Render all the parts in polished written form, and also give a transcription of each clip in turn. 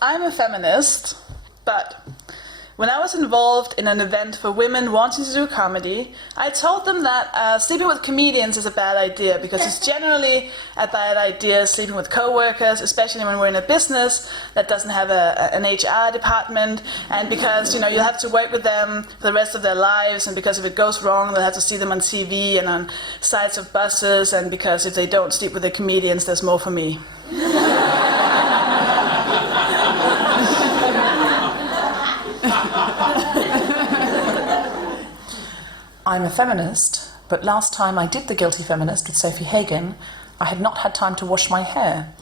I'm a feminist, but when I was involved in an event for women wanting to do comedy, I told them that sleeping with comedians is a bad idea because it's generally a bad idea sleeping with co-workers, especially when we're in a business that doesn't have an HR department, and because you have to work with them for the rest of their lives, and because if it goes wrong, they'll have to see them on TV and on sides of buses, and because if they don't sleep with the comedians, there's more for me. I'm a feminist, but last time I did The Guilty Feminist with Sophie Hagen, I had not had time to wash my hair,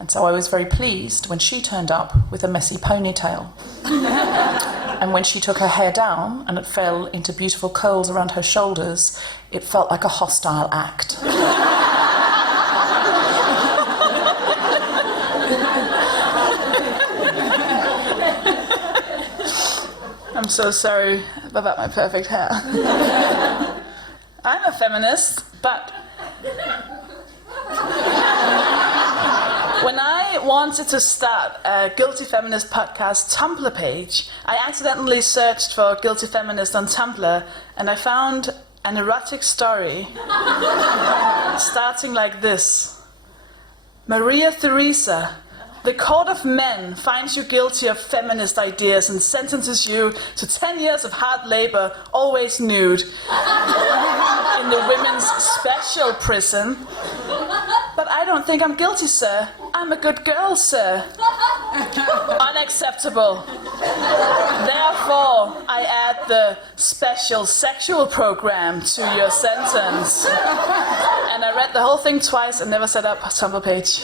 and so I was very pleased when she turned up with a messy ponytail. And when she took her hair down and it fell into beautiful curls around her shoulders, it felt like a hostile act. I'm so sorry about my perfect hair. I'm a feminist, but when I wanted to start a Guilty Feminist podcast Tumblr page, I accidentally searched for Guilty Feminist on Tumblr, and I found an erotic story starting like this. Maria Theresa, the Court of Men finds you guilty of feminist ideas and sentences you to 10 years of hard labor, always nude, in the women's special prison. But I don't think I'm guilty, sir. I'm a good girl, sir. Unacceptable. Therefore, I add the special sexual program to your sentence. And I read the whole thing twice and never set up a Tumblr page.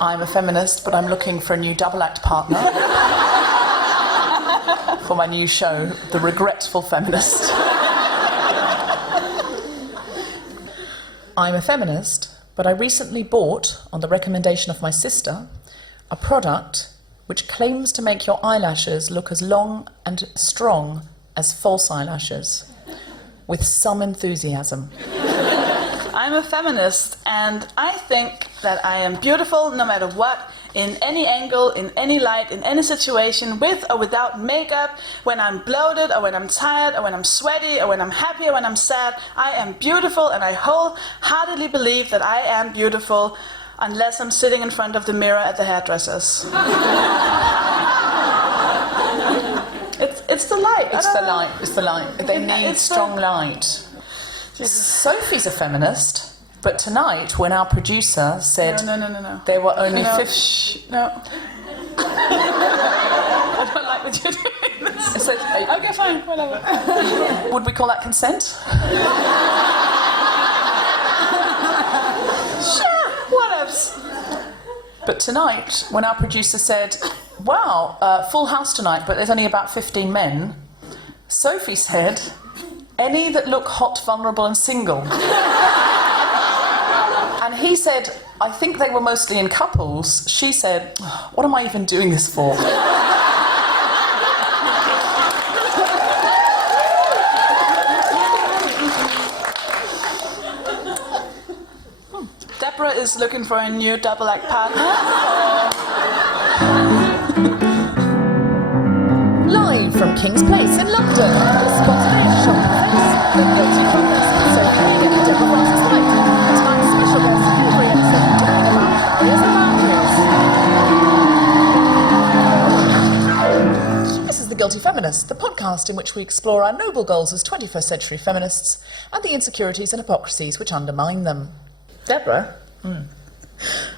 I'm a feminist, but I'm looking for a new double act partner for my new show, The Regretful Feminist. I'm a feminist, but I recently bought, on the recommendation of my sister, a product which claims to make your eyelashes look as long and strong as false eyelashes, with some enthusiasm. I'm a feminist, and I think that I am beautiful no matter what, in any angle, in any light, in any situation, with or without makeup, when I'm bloated, or when I'm tired, or when I'm sweaty, or when I'm happy, or when I'm sad. I am beautiful, and I wholeheartedly believe that I am beautiful, unless I'm sitting in front of the mirror at the hairdresser's. It's the light. It's the light. They need strong light. Sophie's a feminist, but tonight, when our producer said No. there were only No. 50... No. I don't like what you're doing. Okay, fine, whatever. Would we call that consent? Sure, whatevs. But tonight, when our producer said, wow, full house tonight, but there's only about 15 men, Sophie said, any that look hot, vulnerable and single. And he said, I think they were mostly in couples. She said, what am I even doing this for? Deborah is looking for a new double act partner. Live from King's Place in London, the spontaneous shop face, the Guilty Feminist, Sophie Hagen and Deborah Frances-White, tonight's special guest, Avery Edison, talking about barriers and boundaries. This is The Guilty Feminist, the podcast in which we explore our noble goals as 21st century feminists and the insecurities and hypocrisies which undermine them. Deborah,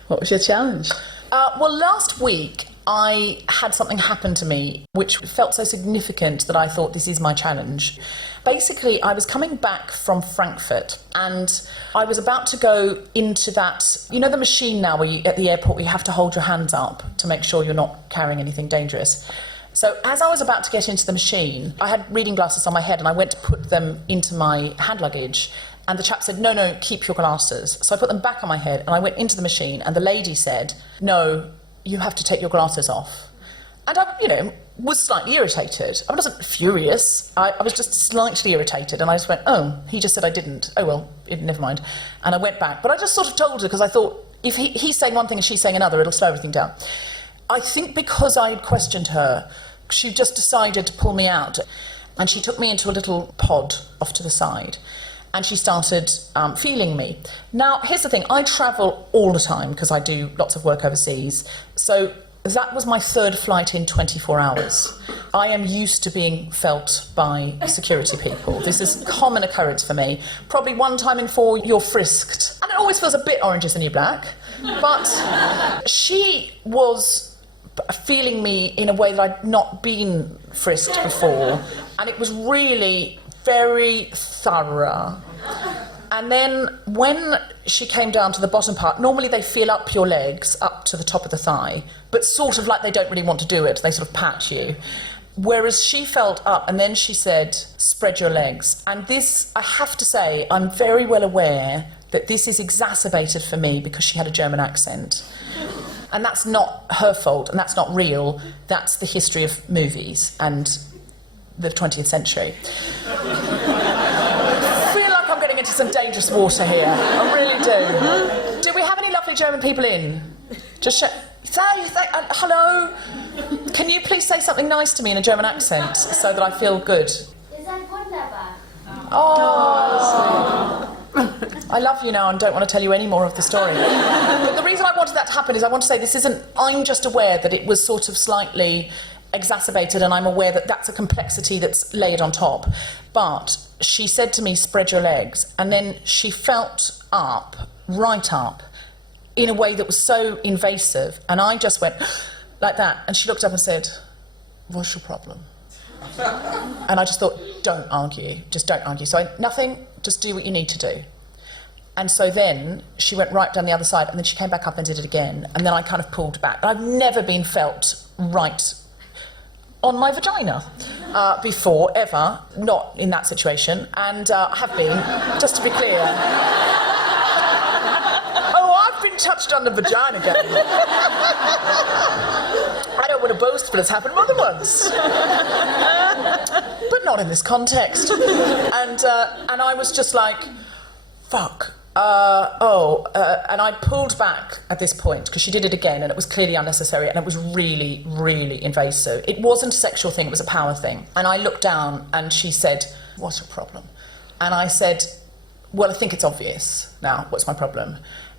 what was your challenge? Well, last week I had something happen to me which felt so significant that I thought this is my challenge. Basically, I was coming back from Frankfurt and I was about to go into that, the machine now where at the airport where you have to hold your hands up to make sure you're not carrying anything dangerous. So as I was about to get into the machine, I had reading glasses on my head and I went to put them into my hand luggage. And the chap said, no, keep your glasses. So I put them back on my head and I went into the machine and the lady said, no, you have to take your glasses off. And I, was slightly irritated. I wasn't furious. I was just slightly irritated, and I just went, oh, he just said I didn't. Oh, well, never mind. And I went back. But I just sort of told her, because I thought, if he's saying one thing and she's saying another, it'll slow everything down. I think because I had questioned her, she just decided to pull me out. And she took me into a little pod off to the side. And she started feeling me. Now, here's the thing. I travel all the time, because I do lots of work overseas. So that was my third flight in 24 hours. I am used to being felt by security people. This is a common occurrence for me. Probably one time in 4, you're frisked. And it always feels a bit orange is the new black. But she was feeling me in a way that I'd not been frisked before. And it was really very thorough. And then when she came down to the bottom part, normally they feel up your legs up to the top of the thigh, but sort of like they don't really want to do it. They sort of pat you. Whereas she felt up, and then she said, spread your legs. And this, I have to say, I'm very well aware that this is exacerbated for me because she had a German accent. And that's not her fault, and that's not real. That's the history of movies and the 20th century. Into some dangerous water here. I really do. Do we have any lovely German people in? Just hello? Can you please say something nice to me in a German accent so that I feel good? Oh. I love you now and don't want to tell you any more of the story. But the reason I wanted that to happen is I want to say this isn't... I'm just aware that it was sort of slightly exacerbated, and I'm aware that that's a complexity that's laid on top. But she said to me, spread your legs, and then she felt up, right up, in a way that was so invasive, and I just went like that, and she looked up and said, what's your problem? And I just thought, don't argue, just don't argue. So nothing, just do what you need to do. And so then she went right down the other side, and then she came back up and did it again, and then I kind of pulled back. I've never been felt right on my vagina before, ever, not in that situation, and I have been, just to be clear. Oh, I've been touched on the vagina again. I don't want to boast, but it's happened more than once. But not in this context. And I was just like, fuck. And I pulled back at this point because she did it again, and it was clearly unnecessary, and it was really, really invasive. It wasn't a sexual thing, it was a power thing. And I looked down and she said, what's your problem? And I said, well, I think it's obvious now, what's my problem?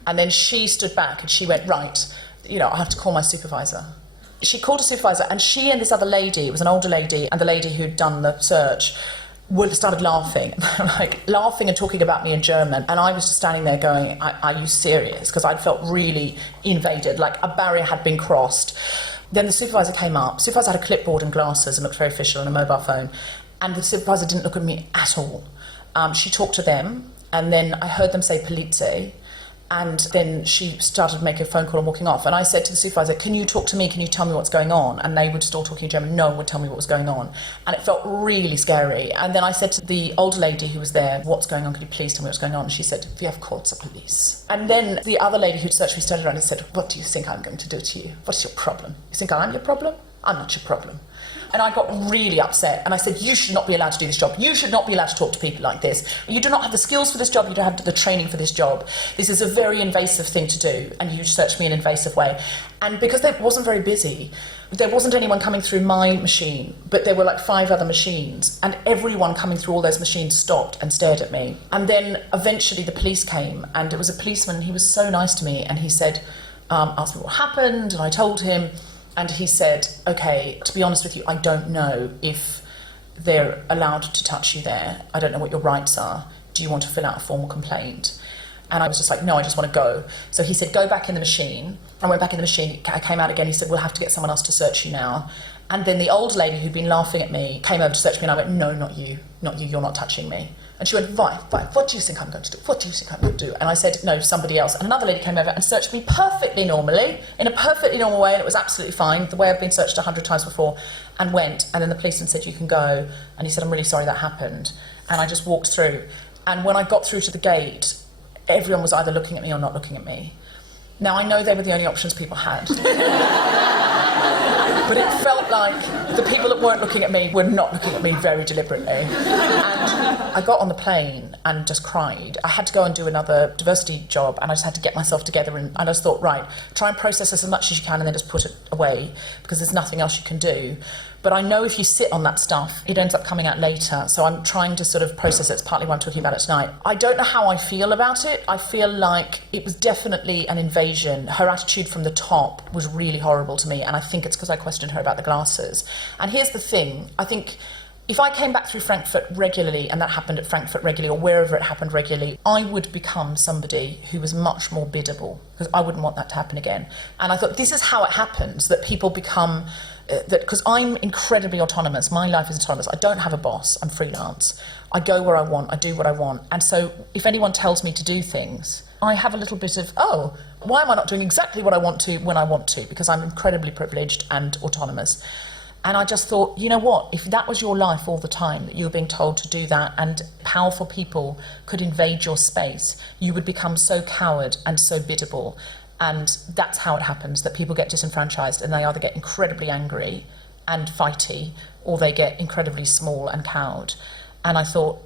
And then she stood back and she went, right, I have to call my supervisor. She called a supervisor, and she and this other lady, it was an older lady, and the lady who'd done the search, started laughing, like laughing and talking about me in German, and I was just standing there going, are you serious? Because I'd felt really invaded, like a barrier had been crossed. Then the supervisor came up. The supervisor had a clipboard and glasses and looked very official on a mobile phone, and the supervisor didn't look at me at all. She talked to them, and then I heard them say Polizei, and then she started making a phone call and walking off. And I said to the supervisor, can you talk to me? Can you tell me what's going on? And they were just all talking in German. No one would tell me what was going on. And it felt really scary. And then I said to the older lady who was there, what's going on? Could you please tell me what's going on? And she said, we have called the police. And then the other lady who'd searched me turned around and said, what do you think I'm going to do to you? What's your problem? You think I'm your problem? I'm not your problem. And I got really upset, and I said, you should not be allowed to do this job. You should not be allowed to talk to people like this. You do not have the skills for this job. You don't have the training for this job. This is a very invasive thing to do, and you searched me in an invasive way. And because they wasn't very busy, there wasn't anyone coming through my machine, but there were like 5 other machines, and everyone coming through all those machines stopped and stared at me. And then eventually the police came, and it was a policeman, and he was so nice to me, and he said, asked me what happened, and I told him. And he said, okay, to be honest with you, I don't know if they're allowed to touch you there. I don't know what your rights are. Do you want to fill out a formal complaint? And I was just like, no, I just want to go. So he said, go back in the machine. I went back in the machine. I came out again. He said, we'll have to get someone else to search you now. And then the old lady who'd been laughing at me came over to search me, and I went, no, not you, you're not touching me. And she went, right, what do you think I'm going to do? What do you think I'm going to do? And I said, no, somebody else. And another lady came over and searched me perfectly normally, in a perfectly normal way, and it was absolutely fine, the way I've been searched 100 times before, and went. And then the policeman said, you can go. And he said, I'm really sorry that happened. And I just walked through. And when I got through to the gate, everyone was either looking at me or not looking at me. Now, I know they were the only options people had. But it felt like the people that weren't looking at me were not looking at me very deliberately. And I got on the plane and just cried. I had to go and do another diversity job, and I just had to get myself together, and I just thought, right, try and process this as much as you can and then just put it away, because there's nothing else you can do. But I know if you sit on that stuff, it ends up coming out later. So I'm trying to sort of process it. It's partly why I'm talking about it tonight. I don't know how I feel about it. I feel like it was definitely an invasion. Her attitude from the top was really horrible to me. And I think it's because I questioned her about the glasses. And here's the thing. I think if I came back through Frankfurt regularly, and that happened at Frankfurt regularly, or wherever it happened regularly, I would become somebody who was much more biddable, because I wouldn't want that to happen again. And I thought, this is how it happens, that people become... because I'm incredibly autonomous. My life is autonomous. I don't have a boss. I'm freelance. I go where I want. I do what I want. And so if anyone tells me to do things, I have a little bit of, oh, why am I not doing exactly what I want to when I want to? Because I'm incredibly privileged and autonomous. And I just thought, you know what, if that was your life all the time, that you were being told to do that, and powerful people could invade your space, you would become so coward and so biddable. And that's how it happens, that people get disenfranchised, and they either get incredibly angry and fighty, or they get incredibly small and cowed. And I thought,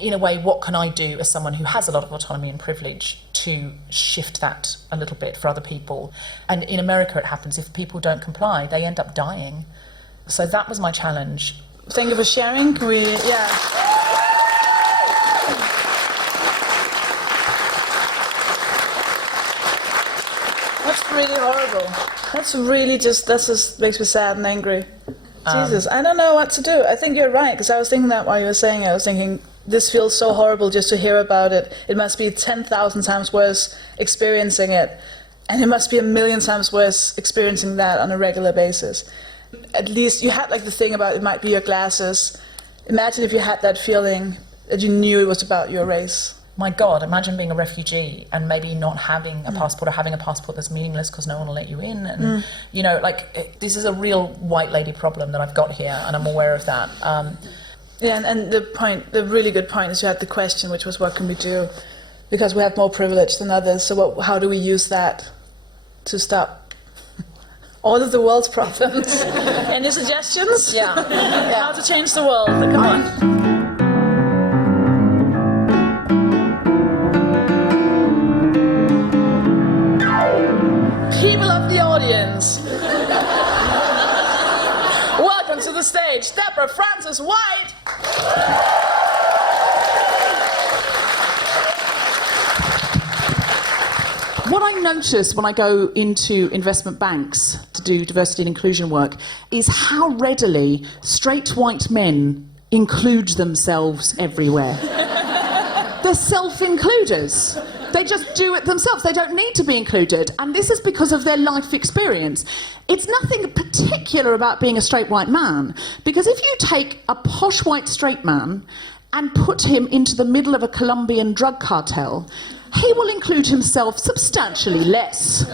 in a way, what can I do as someone who has a lot of autonomy and privilege to shift that a little bit for other people? And in America it happens, if people don't comply, they end up dying. So that was my challenge. Thank you for sharing. Can we, yeah. That's really horrible. That just makes me sad and angry. Jesus, I don't know what to do. I think you're right, because I was thinking that while you were saying it. I was thinking, this feels so horrible just to hear about it. It must be 10,000 times worse experiencing it. And it must be 1,000,000 times worse experiencing that on a regular basis. At least you had like the thing about it might be your glasses. Imagine if you had that feeling that you knew it was about your race. My God, imagine being a refugee and maybe not having a passport, or having a passport that's meaningless because no one will let you in. And, you know, this is a real white lady problem that I've got here, and I'm aware of that. Yeah, and the really good point is you had the question, which was, what can we do? Because we have more privilege than others, so how do we use that to stop all of the world's problems? Any suggestions? Yeah. How to change the world? Come on. People of the audience, welcome to the stage, Deborah Frances-White. What I notice when I go into investment banks to do diversity and inclusion work is how readily straight white men include themselves everywhere. They're self-includers. They just do it themselves. They don't need to be included. And this is because of their life experience. It's nothing particular about being a straight white man. Because if you take a posh white straight man and put him into the middle of a Colombian drug cartel, he will include himself substantially less.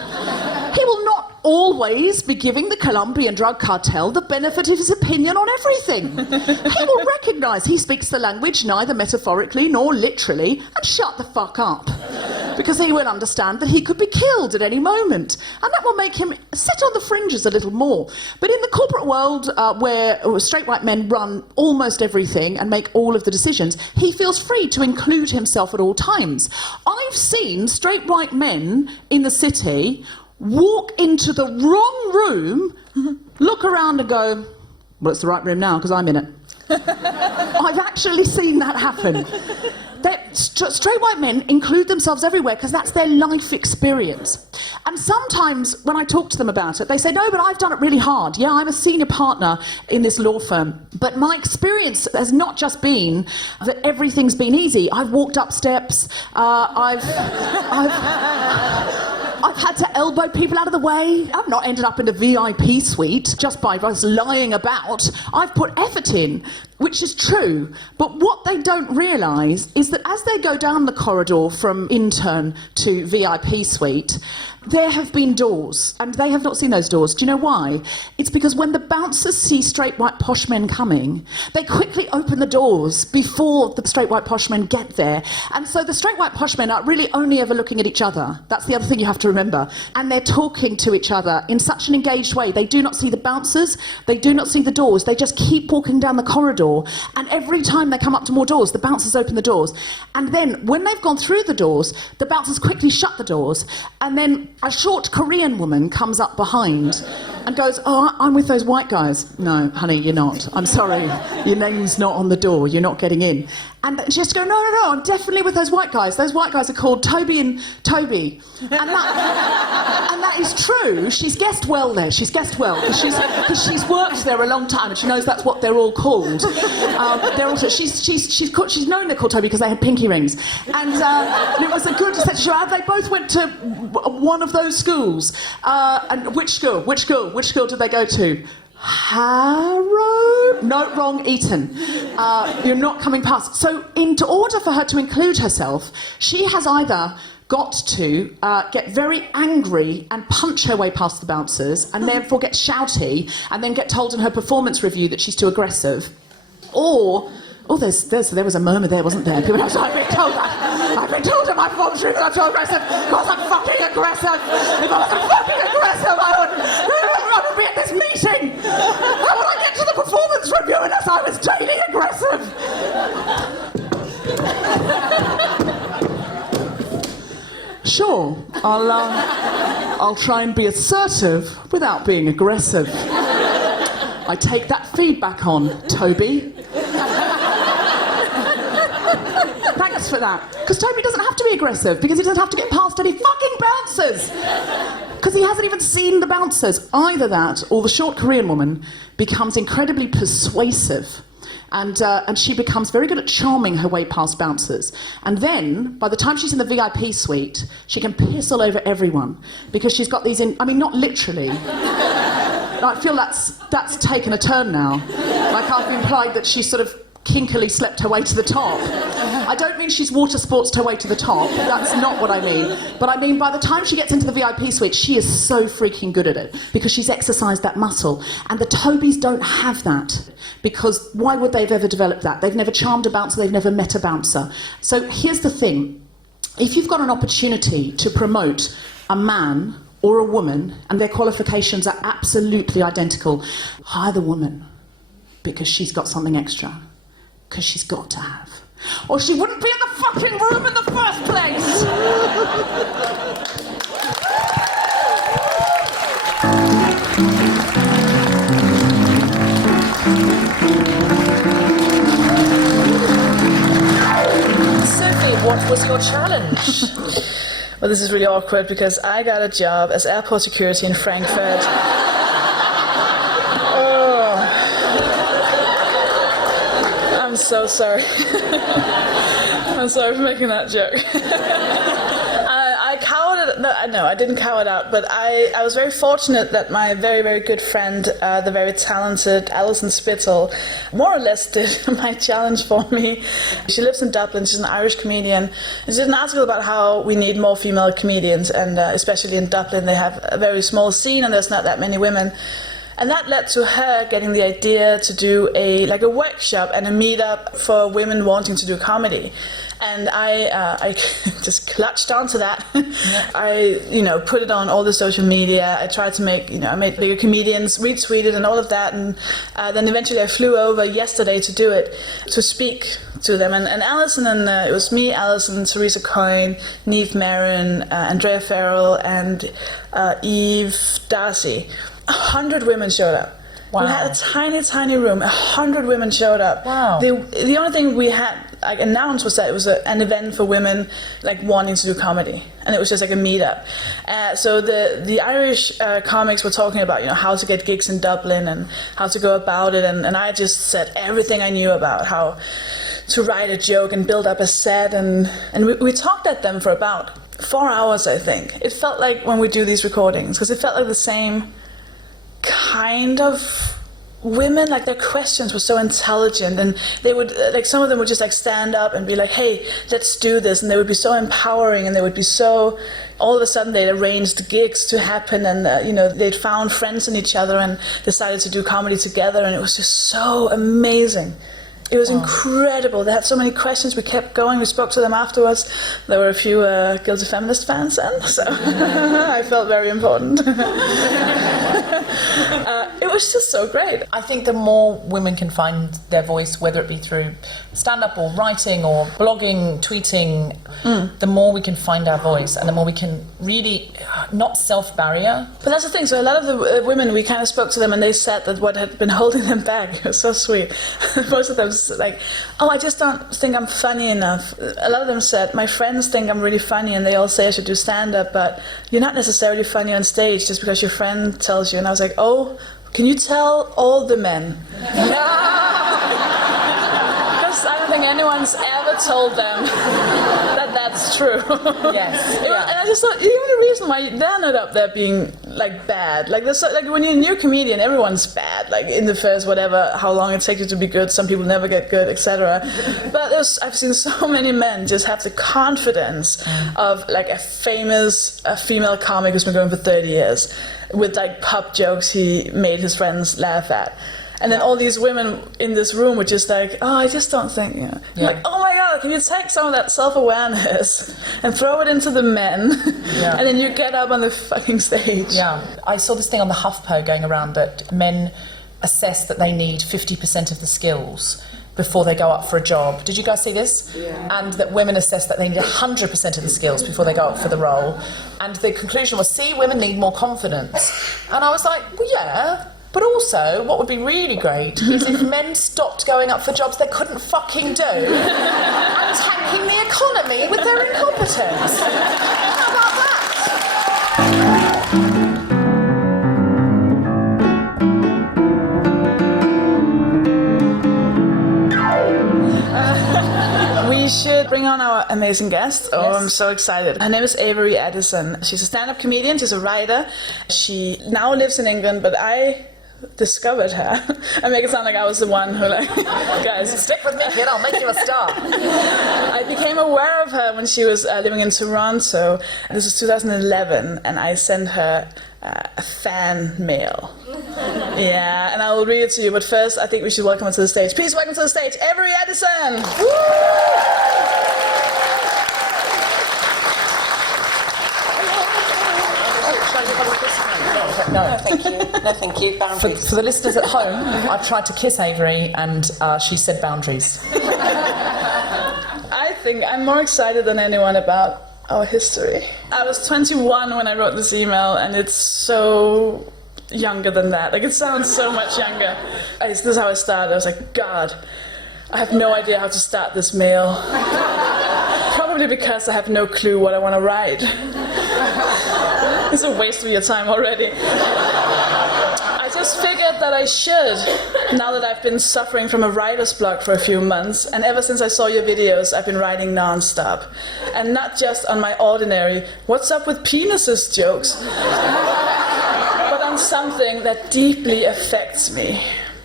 He will not always be giving the Colombian drug cartel the benefit of his opinion on everything. He will recognise he speaks the language neither metaphorically nor literally, and shut the fuck up. Because he will understand that he could be killed at any moment. And that will make him sit on the fringes a little more. But in the corporate world, where straight white men run almost everything and make all of the decisions, he feels free to include himself at all times. I've seen straight white men in the city walk into the wrong room, look around and go, well, it's the right room now because I'm in it. I've actually seen that happen. Straight white men include themselves everywhere because that's their life experience. And sometimes when I talk to them about it, they say, no, but I've done it really hard. Yeah, I'm a senior partner in this law firm. But my experience has not just been that everything's been easy. I've walked up steps. I've had to elbow people out of the way. I've not ended up in a VIP suite just by lying about. I've put effort in. Which is true, but what they don't realise is that as they go down the corridor from intern to VIP suite, there have been doors, and they have not seen those doors. Do you know why? It's because when the bouncers see straight white posh men coming, they quickly open the doors before the straight white posh men get there. And so the straight white posh men are really only ever looking at each other. That's the other thing you have to remember. And they're talking to each other in such an engaged way. They do not see the bouncers, they do not see the doors, they just keep walking down the corridor, and every time they come up to more doors, the bouncers open the doors. And then when they've gone through the doors, the bouncers quickly shut the doors, and then a short Korean woman comes up behind and goes, "Oh, I'm with those white guys." "No, honey, you're not. I'm sorry. Your name's not on the door. You're not getting in." And she has to go, "No, I'm definitely with those white guys. Those white guys are called Toby and Toby." And that is true. She's guessed well there. She's guessed well because she's worked there a long time and she knows that's what they're all called. They're also she's known they're called Toby because they had pinky rings, and it was a good show. They both went to one of those schools. And which school? Which school did they go to? Harrow? No, wrong, Eton. You're not coming past. So in order for her to include herself, she has either got to get very angry and punch her way past the bouncers and therefore get shouty and then get told in her performance review that she's too aggressive. Or, there was a murmur there, wasn't there? People were like, I've been told in my performance review that I'm too aggressive because I'm fucking aggressive. If I wasn't fucking aggressive, I would be at this meeting. How would I get to the performance review unless I was daily aggressive? Sure, I'll try and be assertive without being aggressive. I take that feedback on, Toby. Thanks for that. Because Toby doesn't have to be aggressive, because he doesn't have to get past any fucking bouncers. Because he hasn't even seen the bouncers. Either that, or the short Korean woman becomes incredibly persuasive. And she becomes very good at charming her way past bouncers. And then, by the time she's in the VIP suite, she can piss all over everyone. Because she's got these not literally. I feel that's taken a turn now. Like I've implied that she sort of kinkily slept her way to the top. I don't mean she's water sportsed her way to the top. That's not what I mean. But I mean by the time she gets into the VIP suite, she is so freaking good at it because she's exercised that muscle. And the Tobys don't have that because why would they have ever developed that? They've never charmed a bouncer, they've never met a bouncer. So here's the thing. If you've got an opportunity to promote a man or a woman and their qualifications are absolutely identical, hire the woman because she's got something extra. Because she's got to have. Or she wouldn't be in the fucking room in the first place! Sophie, what was your challenge? Well, this is really awkward because I got a job as airport security in Frankfurt. I'm so sorry. I'm sorry for making that joke. I cowered it. No, I didn't cower it out, but I was very fortunate that my very, very good friend, the very talented Alison Spittle, more or less did my challenge for me. She lives in Dublin. She's an Irish comedian. She did an article about how we need more female comedians, and especially in Dublin, they have a very small scene and there's not that many women. And that led to her getting the idea to do a workshop and a meetup for women wanting to do comedy. And I just clutched onto that. Yeah. I put it on all the social media. I tried to I made bigger comedians retweeted and all of that. And then eventually I flew over yesterday to do it, to speak to them. And Alison, it was me, Alison, Teresa Coyne, Niamh Marin, Andrea Farrell, and Eve Darcy. 100 women showed up. Wow. We had a tiny, tiny room. 100 women showed up. Wow. The only thing we had announced was that it was an event for women wanting to do comedy, and it was just a meetup. So the Irish comics were talking about how to get gigs in Dublin and how to go about it, and I just said everything I knew about how to write a joke and build up a set, and we talked at them for about 4 hours, I think. It felt like when we do these recordings, because it felt like the same kind of women, like their questions were so intelligent, and they would like some of them would just like stand up and be like, hey, let's do this, and they would be so empowering, and they would be so, all of a sudden they'd arranged gigs to happen, and they'd found friends in each other and decided to do comedy together, and it was just so amazing. It was incredible. They had so many questions. We kept going. We spoke to them afterwards. There were a few Guilty Feminist fans then, so I felt very important. It was just so great. I think the more women can find their voice, whether it be through stand-up or writing or blogging, tweeting, the more we can find our voice, and the more we can really not self-barrier. But that's the thing. So a lot of the women, we kind of spoke to them, and they said that what had been holding them back, it was so sweet. Most of them like, oh, I just don't think I'm funny enough. A lot of them said, my friends think I'm really funny, and they all say I should do stand-up, but you're not necessarily funny on stage just because your friend tells you. And I was like, oh, can you tell all the men? Because I don't think anyone's ever told them that that's true. Yes. And I just thought, even the reason why they're not up there being like bad, like there's like when you're a new comedian, everyone's bad. Like in the first whatever, how long it takes you to be good. Some people never get good, etc. But I've seen so many men just have the confidence of like a famous female comic who's been going for 30 years with like pop jokes he made his friends laugh at. And then all these women in this room were just like, oh, I just don't think, like, oh my God, can you take some of that self-awareness and throw it into the men? Yeah. And then you get up on the fucking stage. Yeah. I saw this thing on the HuffPo going around that men assess that they need 50% of the skills before they go up for a job. Did you guys see this? Yeah. And that women assess that they need 100% of the skills before they go up for the role. And the conclusion was, see, women need more confidence. And I was like, well, yeah. But also, what would be really great is if men stopped going up for jobs they couldn't fucking do and tanking the economy with their incompetence. How about that? We should bring on our amazing guest. Oh, yes. I'm so excited. Her name is Avery Edison. She's a stand-up comedian, she's a writer. She now lives in England, but I discovered her. I make it sound like I was the one who guys, stick with me, kid, I'll make you a star. I became aware of her when she was living in Toronto. This was 2011, and I sent her a fan mail. Yeah, and I will read it to you, but first I think we should welcome her to the stage. Please welcome to the stage, Avery Edison! Woo! No, thank you. No, thank you. Boundaries. For the listeners at home, I tried to kiss Avery, and she said boundaries. I think I'm more excited than anyone about our history. I was 21 when I wrote this email, and it's so younger than that. Like, it sounds so much younger. This is how I started. I was like, God, I have no idea how to start this mail. Probably because I have no clue what I want to write. It's a waste of your time already. I just figured that I should, now that I've been suffering from a writer's block for a few months, and ever since I saw your videos, I've been writing non-stop. And not just on my ordinary, what's up with penises jokes, but on something that deeply affects me.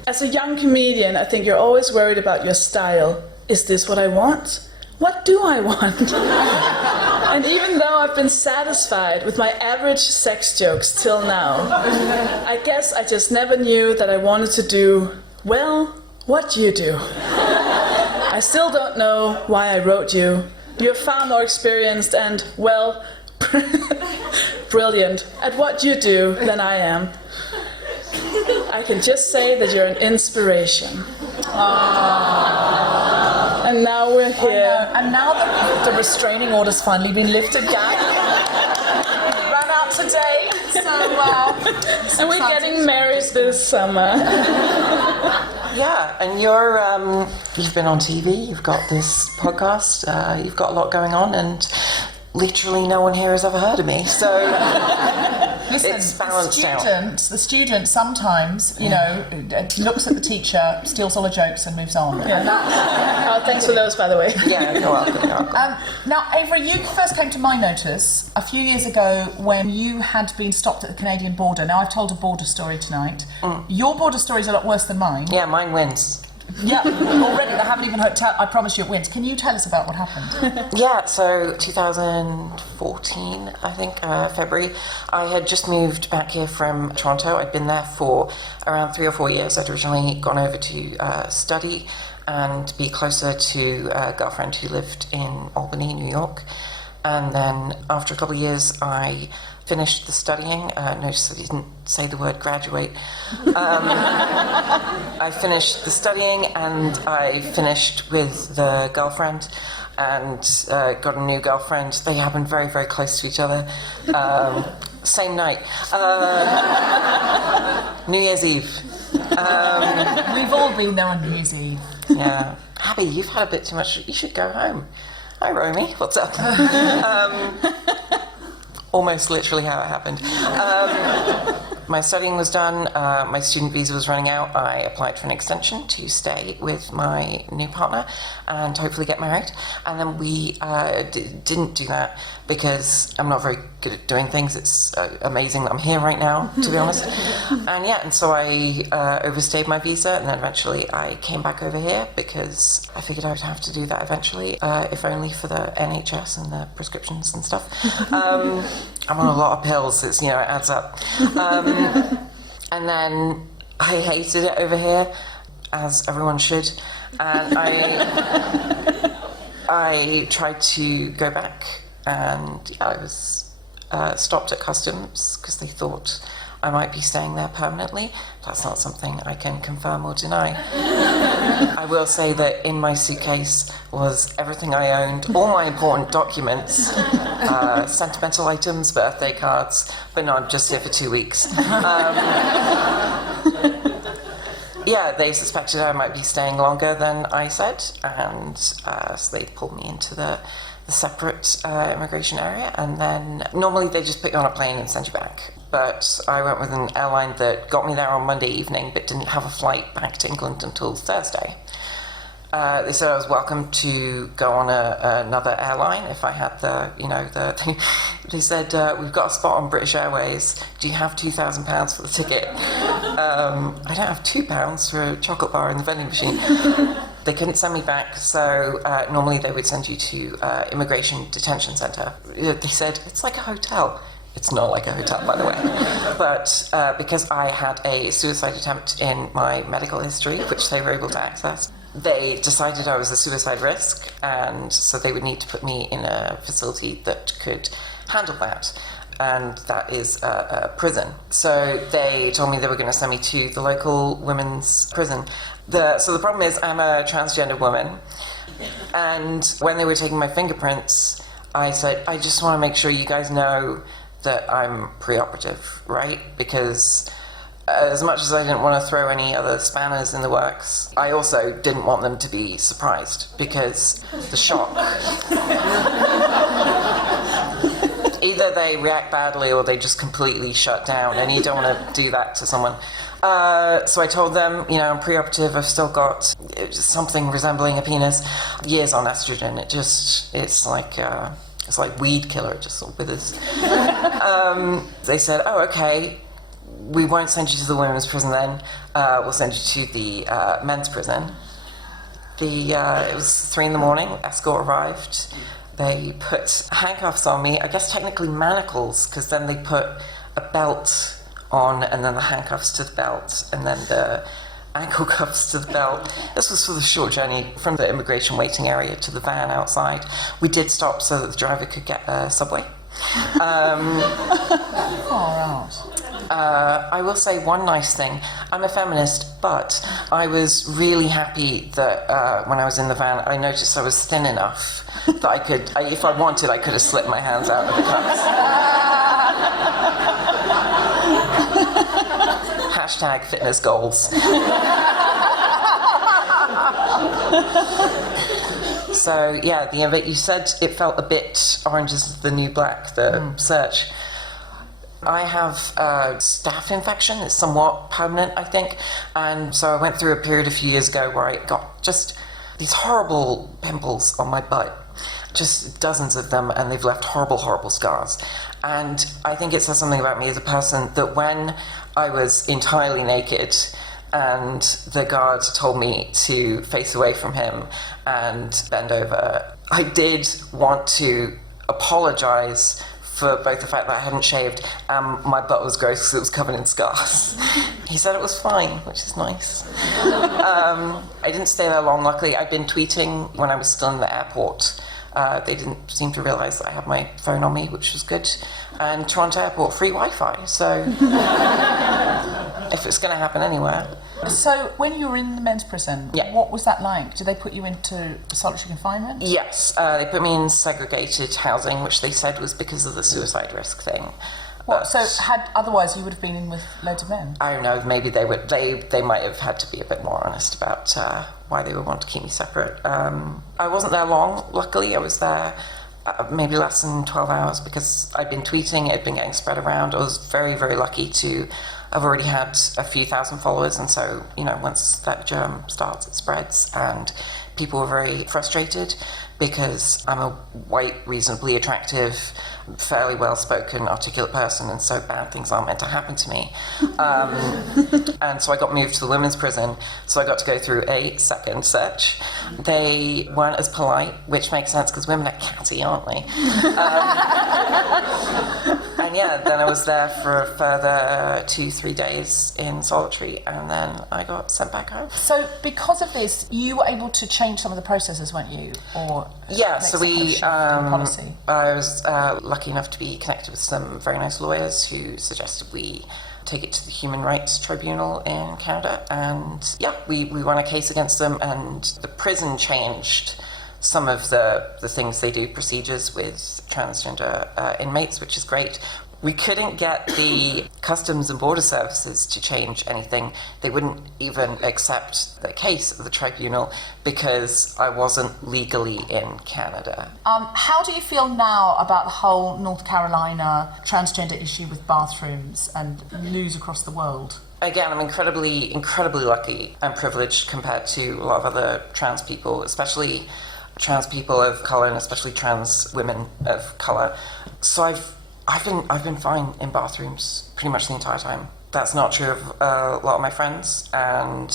As a young comedian, I think you're always worried about your style. Is this what I want? What do I want? And even though I've been satisfied with my average sex jokes till now, I guess I just never knew that I wanted to do, well, what you do. I still don't know why I wrote you. You're far more experienced and, well, brilliant at what you do than I am. I can just say that you're an inspiration. And now we're here. And now that the restraining order's finally been lifted, Gag, ran out today. So, and we're getting married this summer. Yeah, and you've been on TV, you've got this podcast, you've got a lot going on, and literally no one here has ever heard of me. So Listen, it's balanced out. The student sometimes, looks at the teacher, steals all her jokes and moves on. Oh, thanks for those, by the way. Yeah, you're welcome. Now, Avery, you first came to my notice a few years ago when you had been stopped at the Canadian border. Now, I've told a border story tonight. Your border story is a lot worse than mine. Yeah, mine wins. Yeah, already. I haven't even heard. I promise you it wins. Can you tell us about what happened? Yeah, so 2014, I think, February, I had just moved back here from Toronto. I'd been there for around 3 or 4 years. I'd originally gone over to study and be closer to a girlfriend who lived in Albany, New York. And then after a couple of years, I finished the studying. Notice I didn't say the word graduate. I finished the studying and I finished with the girlfriend and got a new girlfriend. They happened very, very close to each other. Same night. New Year's Eve. We've all been there on New Year's Eve. Yeah. Abby, you've had a bit too much. You should go home. Hi, Romy. What's up? Almost literally how it happened. My studying was done. My student visa was running out. I applied for an extension to stay with my new partner and hopefully get married. And then we didn't do that because I'm not very good at doing things. It's amazing that I'm here right now, to be honest. And so I overstayed my visa, and then eventually I came back over here because I figured I would have to do that eventually, if only for the NHS and the prescriptions and stuff. I'm on a lot of pills. It adds up. And then I hated it over here, as everyone should. And I tried to go back, and I was stopped at customs because they thought I might be staying there permanently. That's not something I can confirm or deny. I will say that in my suitcase was everything I owned, all my important documents, sentimental items, birthday cards, but no, I'm just here for 2 weeks. Yeah, they suspected I might be staying longer than I said, and so they pulled me into the separate immigration area, and then normally they just put you on a plane and send you back. But I went with an airline that got me there on Monday evening but didn't have a flight back to England until Thursday. They said I was welcome to go on another airline if I had the thing. They said, we've got a spot on British Airways. Do you have £2,000 for the ticket? I don't have £2 for a chocolate bar in the vending machine. They couldn't send me back, so normally they would send you to immigration detention centre. They said, it's like a hotel. It's not like a hotel, by the way. But because I had a suicide attempt in my medical history, which they were able to access, they decided I was a suicide risk, and so they would need to put me in a facility that could handle that, and that is a prison. So they told me they were going to send me to the local women's prison. So the problem is I'm a transgender woman, and when they were taking my fingerprints, I said, I just want to make sure you guys know that I'm pre-operative, right? Because as much as I didn't want to throw any other spanners in the works, I also didn't want them to be surprised, because the shock. Either they react badly or they just completely shut down, and you don't want to do that to someone. So I told them, I'm pre-operative, I've still got something resembling a penis. Years on estrogen, it's like weed killer, it just sort of withers. They said, oh, okay, we won't send you to the women's prison then, we'll send you to the men's prison. It was 3 a.m, escort arrived, they put handcuffs on me, I guess technically manacles, because then they put a belt on, and then the handcuffs to the belt, and then the ankle cuffs to the belt. This was for the short journey from the immigration waiting area to the van outside. We did stop so that the driver could get a subway. I will say one nice thing. I'm a feminist, but I was really happy that when I was in the van, I noticed I was thin enough that I could, if I wanted, I could have slipped my hands out of the cuffs. Hashtag fitness goals. So yeah, you said it felt a bit Orange is the New Black, the search. I have a staph infection. It's somewhat permanent, I think. And so I went through a period a few years ago where I got just these horrible pimples on my butt, just dozens of them, and they've left horrible, horrible scars. And I think it says something about me as a person that when I was entirely naked and the guard told me to face away from him and bend over, I did want to apologise for both the fact that I hadn't shaved and my butt was gross because it was covered in scars. He said it was fine, which is nice. I didn't stay there long, luckily. I'd been tweeting when I was still in the airport. They didn't seem to realise that I had my phone on me, which was good. And Toronto Airport, free Wi-Fi, so if it's going to happen anywhere. So when you were in the men's prison, Yeah. what was that like? Did they put you into solitary confinement? Yes, they put me in segregated housing, which they said was because of the suicide risk thing. What, so otherwise you would have been in with loads of men? I don't know, maybe they would. They might have had to be a bit more honest about why they would want to keep me separate. I wasn't there long, luckily. I was there maybe less than 12 hours because I'd been tweeting, it had been getting spread around. I was very, very lucky to have already had a few thousand followers, and so, you know, once that germ starts, it spreads, and people were very frustrated because I'm a white, reasonably attractive, fairly well-spoken, articulate person, and so bad things aren't meant to happen to me. And so I got moved to the women's prison, so I got to go through a second search. They weren't as polite, which makes sense because women are catty, aren't they? And yeah, then I was there for a further 2-3 days in solitary, and then I got sent back home. So because of this, you were able to change some of the processes, weren't you? Or Yeah, make so some kind of we, shift in policy? I was lucky enough to be connected with some very nice lawyers who suggested we take it to the Human Rights Tribunal in Canada, and yeah, we won a case against them, and the prison changed some of the things they do, procedures with transgender inmates, which is great. We couldn't get the Customs and Border Services to change anything. They wouldn't even accept the case of the tribunal because I wasn't legally in Canada. How do you feel now about the whole North Carolina transgender issue with bathrooms and news across the world? Again, I'm incredibly, incredibly lucky and privileged compared to a lot of other trans people, especially trans people of colour and especially trans women of colour. So I've been fine in bathrooms pretty much the entire time. That's not true of a lot of my friends, and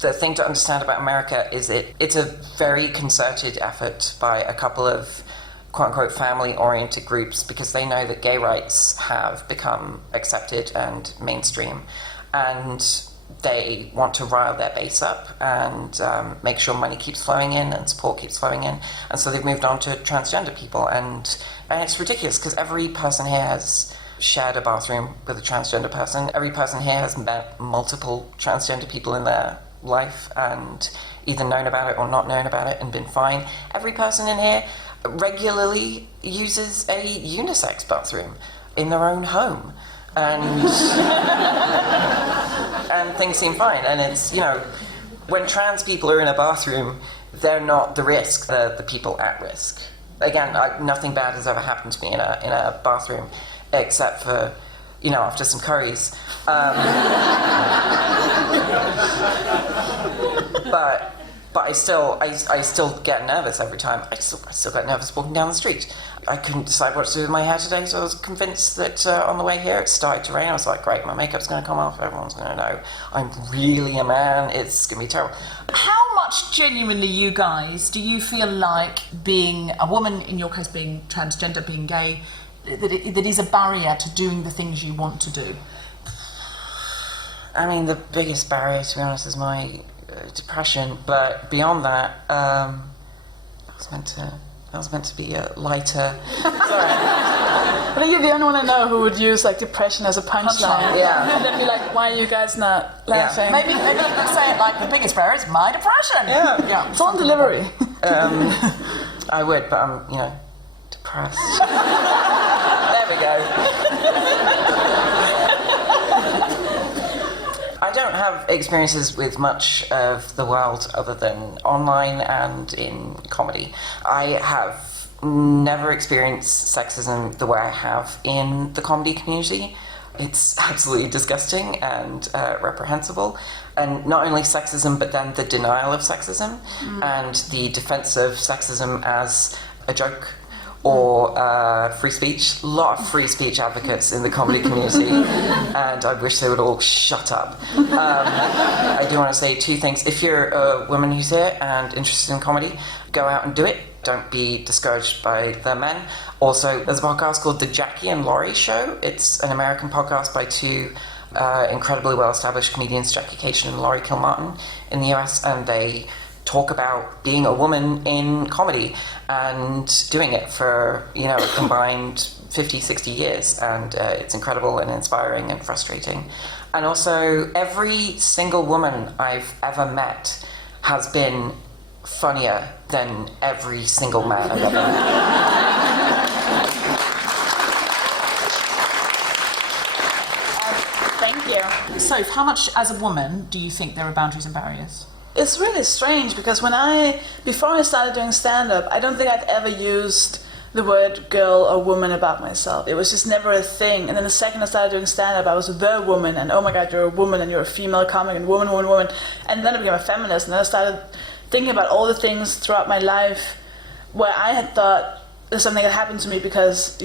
the thing to understand about America is it's a very concerted effort by a couple of quote-unquote family-oriented groups because they know that gay rights have become accepted and mainstream, and they want to rile their base up and make sure money keeps flowing in and support keeps flowing in. And so they've moved on to transgender people. And it's ridiculous because every person here has shared a bathroom with a transgender person. Every person here has met multiple transgender people in their life and either known about it or not known about it and been fine. Every person in here regularly uses a unisex bathroom in their own home. And and things seem fine. And it's, you know, when trans people are in a bathroom, they're not the risk, they're the people at risk. Again, nothing bad has ever happened to me in a bathroom, except for, you know, after some curries. But I still get nervous every time. I still get nervous walking down the street. I couldn't decide what to do with my hair today, so I was convinced that on the way here it started to rain. I was like, great, my makeup's going to come off, everyone's going to know I'm really a man, it's going to be terrible. How much genuinely, you guys, do you feel like being a woman, in your case being transgender, being gay, that is a barrier to doing the things you want to do? I mean, the biggest barrier, to be honest, is my depression, but beyond that, that was meant to be a lighter. Sorry. I think you're the only one I know who would use like depression as a punchline. Yeah. And then be like, why are you guys not laughing? Yeah. Maybe you could say it like, the biggest barrier is my depression. Yeah. It's on delivery. I would, but I'm, you know, depressed. There we go. I don't have experiences with much of the world other than online and in comedy. I have never experienced sexism the way I have in the comedy community. It's absolutely disgusting and reprehensible. And not only sexism, but then the denial of sexism and the defense of sexism as a joke or free speech. A lot of free speech advocates in the comedy community, and I wish they would all shut up. I do want to say 2 things. If you're a woman who's here and interested in comedy, go out and do it. Don't be discouraged by the men. Also, there's a podcast called The Jackie and Laurie Show. It's an American podcast by 2 incredibly well-established comedians, Jackie Cation and Laurie Kilmartin, in the US, and they talk about being a woman in comedy and doing it for, a combined 50, 60 years. And it's incredible and inspiring and frustrating. And also, every single woman I've ever met has been funnier than every single man I've ever met. Thank you. Soph, how much as a woman do you think there are boundaries and barriers? It's really strange because before I started doing stand-up, I don't think I'd ever used the word girl or woman about myself. It was just never a thing. And then the second I started doing stand-up, I was the woman, and oh my God, you're a woman, and you're a female comic, and woman. And then I became a feminist, and then I started thinking about all the things throughout my life where I had thought there's something that happened to me because,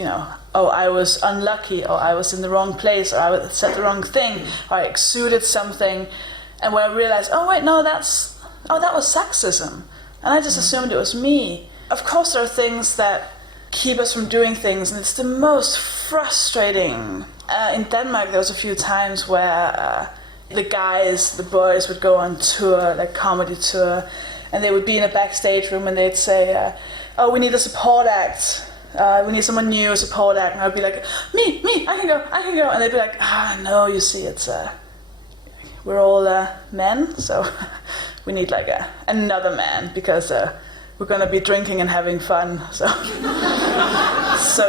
I was unlucky, or I was in the wrong place, or I said the wrong thing, or I exuded something. And where I realized, that was sexism. And I just assumed it was me. Of course, there are things that keep us from doing things, and it's the most frustrating. In Denmark, there was a few times where the boys would go on tour, like comedy tour, and they would be in a backstage room and they'd say, we need a support act. We need someone new, a support act. And I'd be like, me, I can go. And they'd be like, no, you see, it's... we're all men, so we need like another man because we're going to be drinking and having fun. So,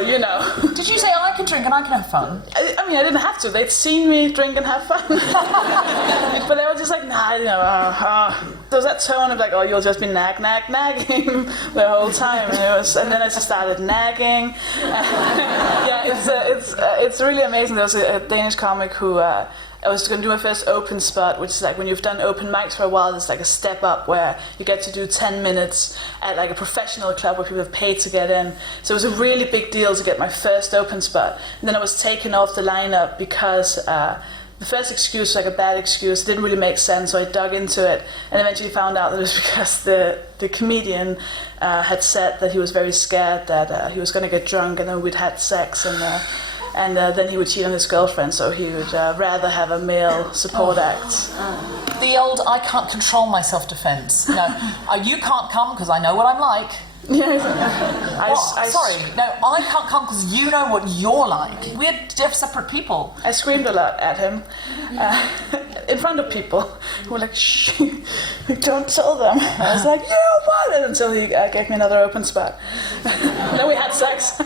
Did you say I can drink and I can have fun? I mean, I didn't have to. They'd seen me drink and have fun. But they were just like, there was that tone of like, you'll just be nagging the whole time. And then I just started nagging. It's really amazing. There was a Danish comic who... I was going to do my first open spot, which is like when you've done open mics for a while, there's like a step up where you get to do 10 minutes at like a professional club where people have paid to get in. So it was a really big deal to get my first open spot. And then I was taken off the lineup because the first excuse was like a bad excuse. It didn't really make sense, so I dug into it and eventually found out that it was because the comedian had said that he was very scared that he was going to get drunk and then we'd had sex and then he would cheat on his girlfriend, so he would rather have a male support act. The old I can't control my self-defense. You can't come because I know what I'm like. Sorry, no, I can't come because you know what you're like. We're separate people. I screamed a lot at him in front of people who were like, shh, don't tell them. I was like, what? Until he gave me another open spot. Then we had sex.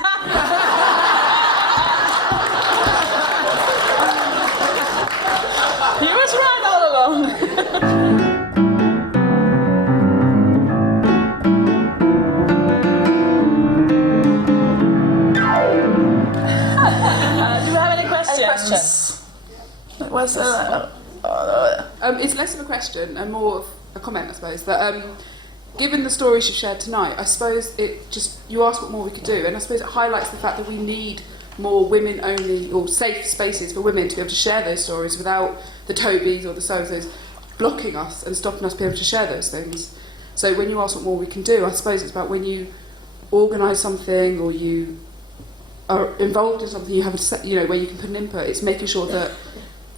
He was right all along. Do you have any questions? It's less of a question and more of a comment, I suppose. But given the stories you've shared tonight, I suppose you asked what more we could do, and I suppose it highlights the fact that we need more women-only or safe spaces for women to be able to share those stories without the Tobys or the so-and-sos blocking us and stopping us being able to share those things. So when you ask what more we can do, I suppose it's about when you organise something or you are involved in something you have where you can put an input, it's making sure that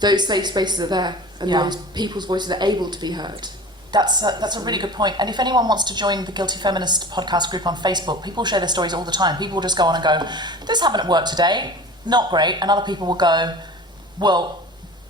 those safe spaces are there and those people's voices are able to be heard. That's a really good point. And if anyone wants to join the Guilty Feminist podcast group on Facebook, people share their stories all the time. People will just go on and go, this happened at work today, not great. And other people will go, well,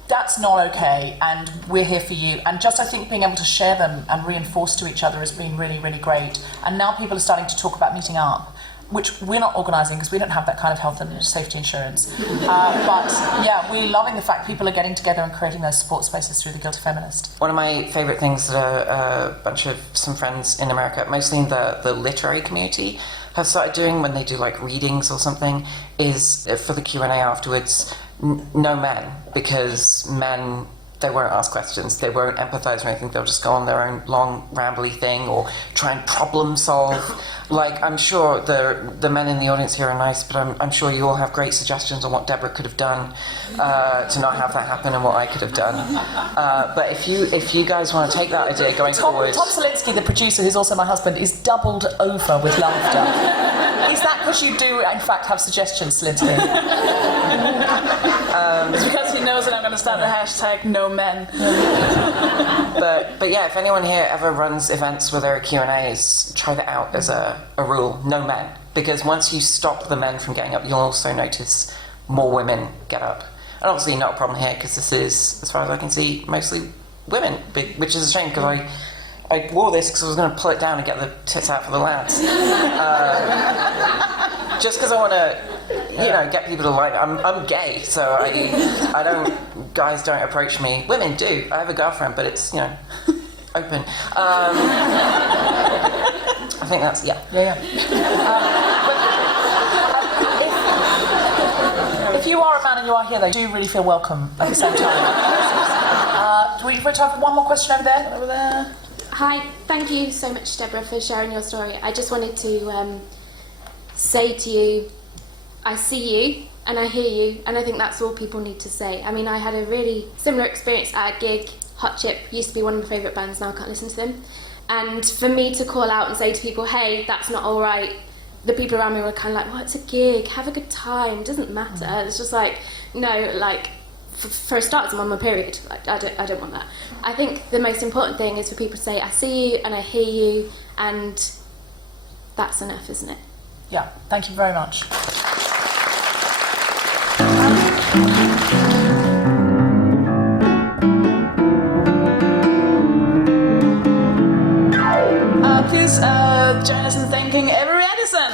that's not okay, and we're here for you. And just, I think, being able to share them and reinforce to each other has been really, really great. And now people are starting to talk about meeting up, which we're not organising because we don't have that kind of health and safety insurance. But yeah, we're loving the fact people are getting together and creating those support spaces through the Guilty Feminist. One of my favourite things that a bunch of some friends in America, mostly in the literary community, have started doing when they do like readings or something is for the Q&A afterwards, no men, because men, they won't ask questions, they won't empathise or anything, they'll just go on their own long rambly thing or try and problem solve. Like, I'm sure the men in the audience here are nice, but I'm sure you all have great suggestions on what Deborah could have done to not have that happen and what I could have done. But if you guys want to take that idea going forward... Tom Salinsky, the producer, who's also my husband, is doubled over with laughter. Is that because you do, in fact, have suggestions, Salinsky? It's because he knows that I'm going to start the hashtag no men. But yeah, if anyone here ever runs events where there are Q&As, try that out as a rule, no men. Because once you stop the men from getting up, you'll also notice more women get up. And obviously not a problem here, because this is, as far as I can see, mostly women, which is a shame, because I wore this because I was going to pull it down and get the tits out for the lads. Just because I want to, get people to like me. I'm gay, so I don't, guys don't approach me. Women do. I have a girlfriend, but it's, open. I think that's, yeah. If you are a man and you are here, though, do really feel welcome at the same time. Do we have time for one more question over there? Hi, thank you so much, Deborah, for sharing your story. I just wanted to say to you, I see you and I hear you, and I think that's all people need to say. I mean, I had a really similar experience at a gig. Hot Chip used to be one of my favourite bands, now I can't listen to them. And for me to call out and say to people, hey, that's not all right, the people around me were kind of like, well, it's a gig, have a good time, it doesn't matter. It's just like, no, like, for a start, I'm on my period. Like, I don't want that. I think the most important thing is for people to say, I see you and I hear you, and that's enough, isn't it? Yeah, thank you very much. Please join us in thanking Avery Edison.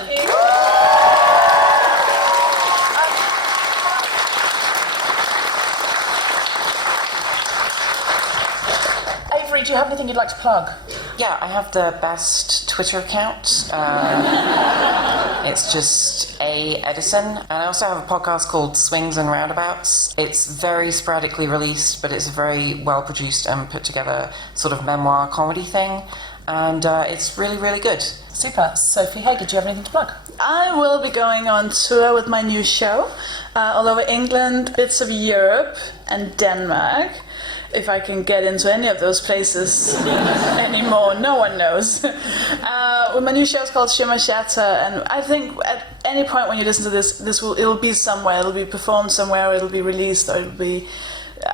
Avery, do you have anything you'd like to plug? Yeah, I have the best Twitter account. It's just A. Edison. And I also have a podcast called Swings and Roundabouts. It's very sporadically released, but it's a very well-produced and put-together sort of memoir comedy thing. And it's really, really good. Super. Sophie Hagen, do you have anything to plug? I will be going on tour with my new show all over England, bits of Europe and Denmark. If I can get into any of those places anymore, no one knows. Well, my new show is called Shimmer Shatter, and I think at any point when you listen to this, it'll be somewhere, it'll be performed somewhere, or it'll be released, or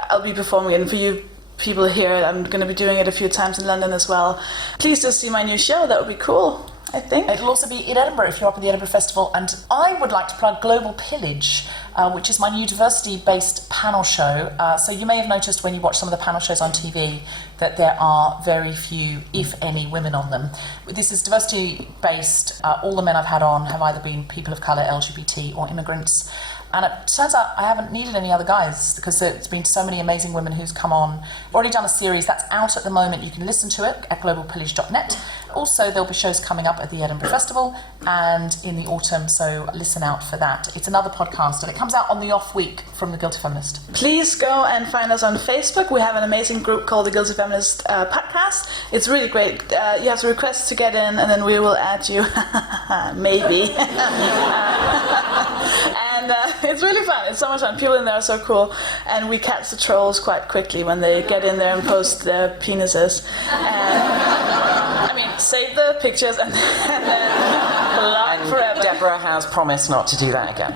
I'll be performing it. And for you people here, I'm going to be doing it a few times in London as well. Please just see my new show, that would be cool, I think. It'll also be in Edinburgh if you're up at the Edinburgh Festival. And I would like to plug Global Pillage, which is my new diversity-based panel show. So you may have noticed when you watch some of the panel shows on TV that there are very few, if any, women on them. This is diversity-based. All the men I've had on have either been people of colour, LGBT, or immigrants. And it turns out I haven't needed any other guys because there's been so many amazing women who's come on. Already done a series that's out at the moment. You can listen to it at globalpillage.net. Also, there'll be shows coming up at the Edinburgh Festival and in the autumn, so listen out for that. It's another podcast and it comes out on the off week from The Guilty Feminist. Please go and find us on Facebook. We have an amazing group called The Guilty Feminist Podcast. It's really great. You have to request to get in and then we will add you. Maybe. And it's really fun. It's so much fun. People in there are so cool. And we catch the trolls quite quickly when they get in there and post their penises. And, save the pictures and then block forever. Deborah has promised not to do that again.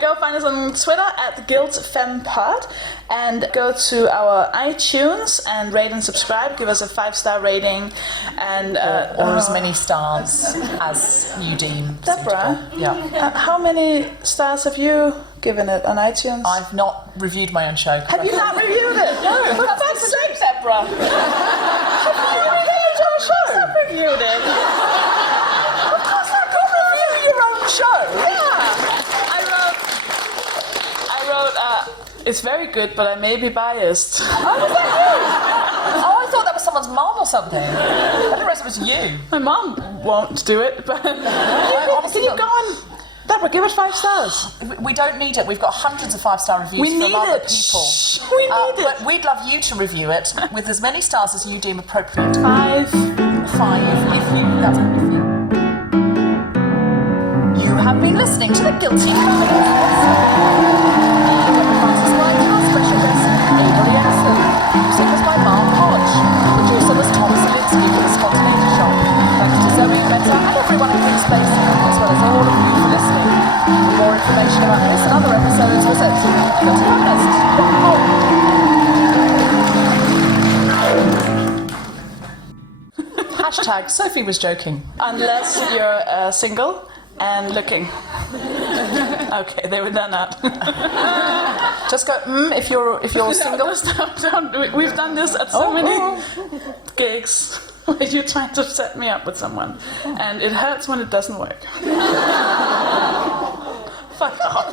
Go find us on Twitter at GuiltFemPod and go to our iTunes and rate and subscribe. Give us a 5-star rating and or as many stars as you deem Deborah, suitable. Yeah. How many stars have you given it on iTunes? I've not reviewed my own show. Have you not reviewed it? No. For fuck's sake, Deborah. Have you reviewed your show? I've reviewed it. Of course not. Go review your own show. Yeah. It's very good, but I may be biased. Oh, was that you? Oh, I thought that was someone's mom or something. I didn't realize it was you. My mom won't do it, but can you go on? Deborah, give it 5 stars. We don't need it. We've got hundreds of 5-star reviews We from need other it. people. Shh, we need it. But we'd love you to review it with as many stars as you deem appropriate. 5. 5, if you. That's what we feel. You have been listening to The Guilty Feminists. Deborah Frances-White, our special guest, Avery Edison. Music was by Mark Hodge. Producer was Tom Salinsky for The Spontaneity Shop. Thanks to Zoe Meta and everyone at King's Place, as well as all of you for listening. For more information about this and other episodes, visit guiltyfeminist.com. Hashtag Sophie was joking. Unless you're single and looking. Okay, they were done up. Just go, if you're single. Don't. We've done this at so many gigs where you're trying to set me up with someone, and it hurts when it doesn't work. Fuck off.